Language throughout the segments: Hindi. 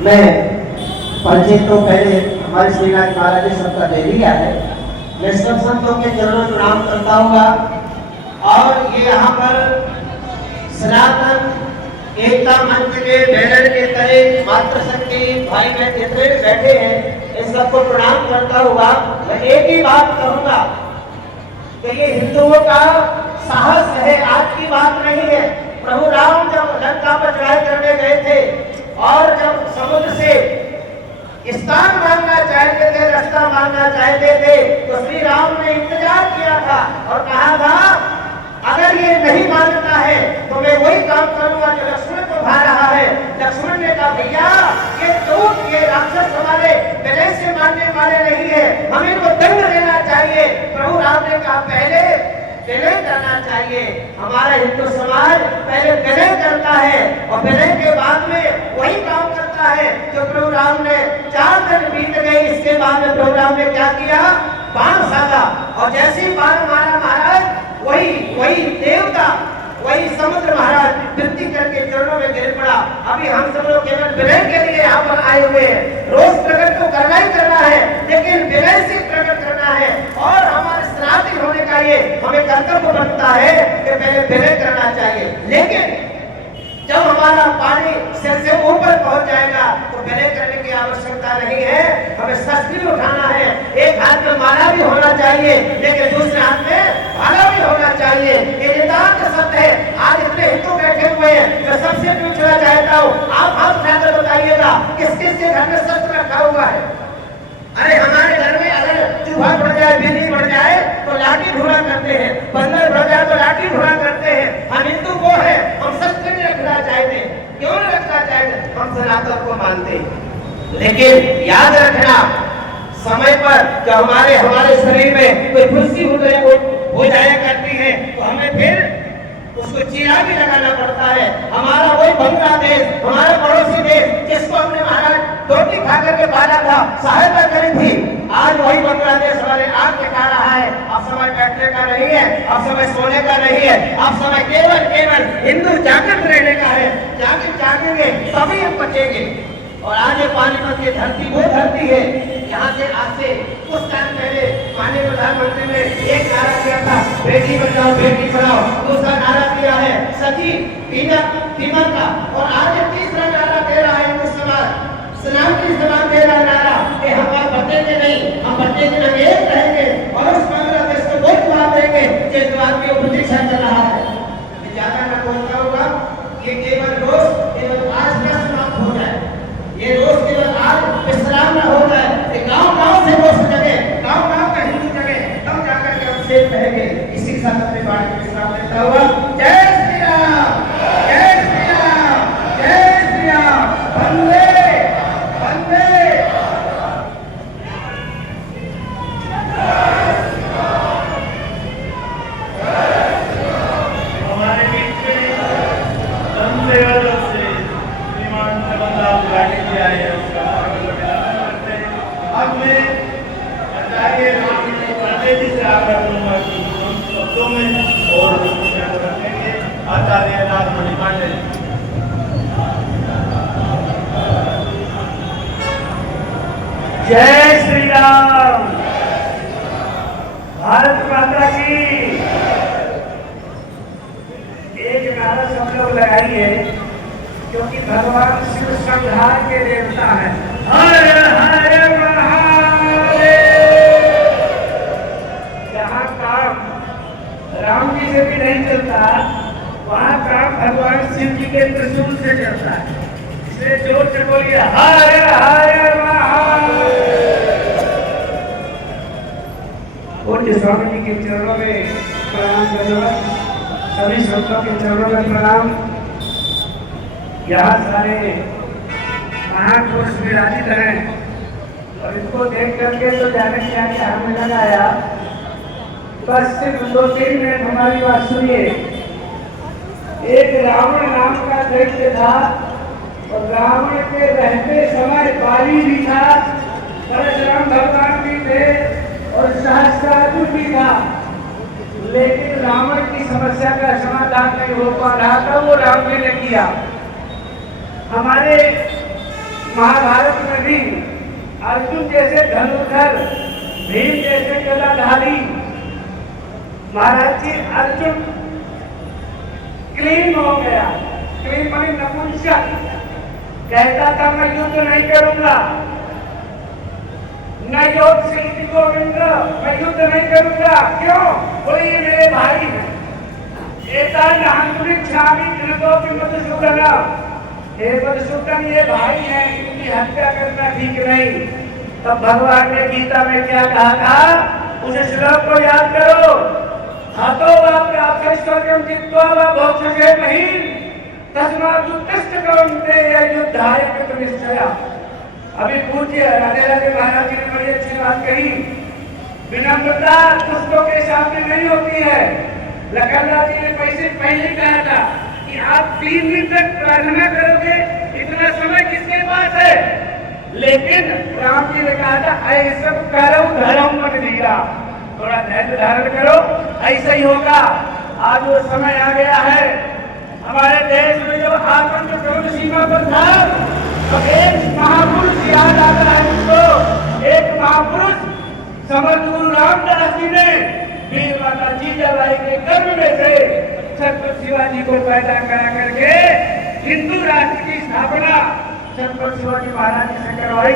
मैं परिचय तो पहले हमारे श्रीनाथ महाराज ने सबका दे दिया है। मैं सब संतों के चरणों में प्रणाम करता हूँ और ये यहाँ पर सनातन एकता मंच के बैनर के तले मातृशक्ति भाई बहन जितने बैठे हैं इन सबको प्रणाम करता हुआ मैं एक ही बात कहूँगा कि ये हिंदुओं का साहस है, आज की बात नहीं है। प्रभु राम जब लंका पर चढ़ाई करने गए थे और जब समुद्र से स्थान मांगना चाहते थे, रास्ता मांगना चाहते थे, तो श्री राम ने इंतजार किया था और कहा था अगर ये नहीं मानता है तो मैं वही काम करूंगा जो लक्ष्मण को भा रहा है। लक्ष्मण ने कहा भैया ये दूत ये राक्षस हमारे विनय से मानने वाले नहीं है, हमें इनको दंड देना चाहिए। प्रभु राम ने कहा पहले विनय करना चाहिए। हमारा हिंदू समाज पहले विनय करता है और विनय के बाद में वही काम करता है जो प्रभु राम ने 4 दिन बीत गए। इसके बाद में प्रभु राम ने क्या किया, बाण साधा और जैसे ही बाण मारा महाराज वही देवता वही समुद्र महाराज विनती करके चरणों में गिर पड़ा। अभी हम सब लोग केवल विनय के लिए यहाँ पर आए हुए हैं। रोज प्रकट तो करना ही करना है लेकिन विनय से प्रकट करना है और हमारे सनातन होने का ये हमें कर्तव्य बनता है कि पहले विनय करना चाहिए। लेकिन जब हमारा पानी सिर से ऊपर पहुंच जाएगा तो विनय करने की आवश्यकता नहीं है, हमें शस्त्र भी उठाना है। एक हाथ में माला भी होना चाहिए लेकिन दूसरे हाथ में भाला भी होना चाहिए। ये नितांत सत्य है। आज इतने हिंदू बैठे हुए हैं, मैं सबसे पूछना चाहता हूँ आप हाथ उठाकर बताइएगा किस किस के घर में शस्त्र रखा हुआ है। अरे हमारे घर में अगर चूहा बढ़ जाए, बिल्ली बढ़ जाए तो लाठी ढूंढा करते हैं, बंदर बढ़ जाए तो लाठी ढूंढा करते हैं। हम हिंदू वो है, हम शस्त्र नहीं रखना चाहते। क्यों नहीं रखना चाहते? हम सनातन को मानते हैं। लेकिन याद रखना समय पर जब हमारे शरीर में कोई खुशी हो जाया करती है तो हमें फिर उसको चीरा भी लगाना पड़ता है। हमारा वही बांग्लादेश, हमारा पड़ोसी देश जिसको हमने महाराज रोटी खा करके पाला था, सहायता करी थी, आज वही बांग्लादेश हमारे आग दिखा रहा है। अब समय बैठने का नहीं है, अब समय सोने का नहीं है, अब समय केवल हिंदू जागृत रहने का है। जागेंगे तभी हम बचेंगे। और आज ये पानीपत की धरती वो धरती है यहाँ से आज से कुछ टाइम पहले माननीय प्रधानमंत्री ने एक नारा दिया था बेटी बचाओ बेटी पढ़ाओ, दूसरा नारा दिया है सती बीमन का और आज तीसरा नारा दे रहा है हिंदू समाज सनातनी समाज दे रहा नारा कि हम बचेंगे नहीं, हम बचेंगे नहीं, एक रहेंगे और उस बांग्लादेश को वो जवाब देंगे जिस जवाब की प्रतीक्षा कर रहा है। ज्यादा न बोलता होगा, ये केवल आज का समाप्त हो जाए, ये रोज केवल आज विश्राम न हो जाए, गाँव से रोज जगे, गाँव का हिंदू जगे, तब जाकर के हम सेफ रहेंगे। इसी के साथ अपने बात में विश्राम देता हुआ जय श्री राम, जय श्री राम, जय श्री राम, वंदे वंदे। हमारे बीच में लंबे वर्षों से श्रीमान जगन्नाथ लाठी जी आए हैं, उसका करते हैं। अब मैं आचार्य पंडित जी से आग्रह करूंगा कि हम शब्दों में और रखेंगे। आचार्य नाथमणि पांडे जी। जय श्री राम, भारत माता की। एक नारा सब लोग लगाइए क्योंकि भगवान शिव संहार के देवता है। हर हर महादेव। जहाँ काम राम जी से भी नहीं चलता वहाँ काम भगवान शिव जी के त्रिशूल से चलता है। इसलिए जोर से बोलिए हर हर महादेव। पूज्य स्वामी जी के चरणों में प्रणाम धन्यवाद, सभी संतों के चरणों में प्रणाम। यहाँ सारे महापुरुष विराजित हैं और इनको देख करके तो जाने क्या क्या हमें लगाया। बस सिर्फ 2-3 मिनट हमारी बात सुनिए। एक रावण नाम का दैत्य था और रावण के रहते समय बाली भी था, परशुराम भगवान भी थे और सहस्त्रार्जुन भी था। लेकिन रावण की समस्या का समाधान नहीं हो पा रहा था, वो राम जी ने किया। हमारे महाभारत में भी अर्जुन जैसे धनुर्धर, भीम जैसे गदाधारी, महाराज जी अर्जुन क्लीन हो गया। क्लीन माने नपुंसक, कहता था मैं युद्ध नहीं करूंगा, न योग शिल्पी गोविंद, मैं युद्ध नहीं करूंगा। क्यों? बोले ये मेरे भाई हैं। मधुसूदन, हे मधुसूदन ये भाई हैं, इनकी हत्या करना ठीक नहीं। तब भगवान ने गीता में क्या कहा था? उस श्लोक को याद करो। हतो वाप्याश्चर्यं चित्वा वा भोक्षसे महीन् तस्मात् उत्तिष्ठ कौन्तेय युद्धाय कृतनिश्चय। अभी पूज्य राधे राधे महाराज जी ने बड़ी अच्छी बात कही। विनम्रता दुष्टों के सामने नहीं होती है। लखनलाल जी ने पहले कहा था कि आप 3 दिन तक प्रार्थना करोगे, इतना समय किसके पास है? लेकिन राम जी ने कहा था ऐसा करो धर्म मत दिया, थोड़ा धैर्य धारण करो, ऐसा ही होगा। आज वो समय आ गया है। हमारे देश में जब आतंक विरोध सीमा पर था तो एक महापुरुष याद आता है मुझको। एक महापुरुष समर्थ गुरु रामदास जी ने वीर माता जीजाबाई के गर्भ में से छत्रपति शिवाजी को पैदा करा करके हिंदू राष्ट्र की स्थापना छत्रपति शिवाजी महाराज जी से करवाई।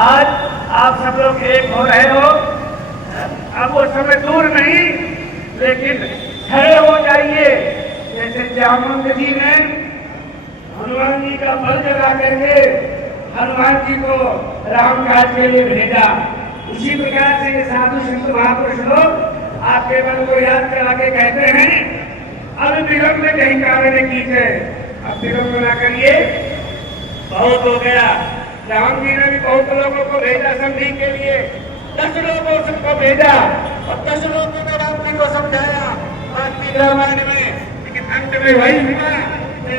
आज आप सब लोग एक हो रहे हो। अब वो समय दूर नहीं, लेकिन खड़े हो जाइए। जैसे जामवंत जी ने हनुमान जी का बल जगा करके हनुमान जी को राम काज के लिए भेजा, उसी प्रकार से ये साधु संत महापुरुष लोग आपके मन को याद करा के कहते हैं अब विलंब में कहीं कारण कीजिए। अब विलंब ना करिए, बहुत हो गया। राम जी ने भी बहुत लोगों को भेजा संधि के लिए, 10 लोगों को भेजा और 10 लोगों ने राम जी को समझाया वाल्मीकि रामायण में। लेकिन अंत में वही हुआ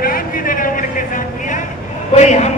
राम जी ने रावण के साथ किया, वही हम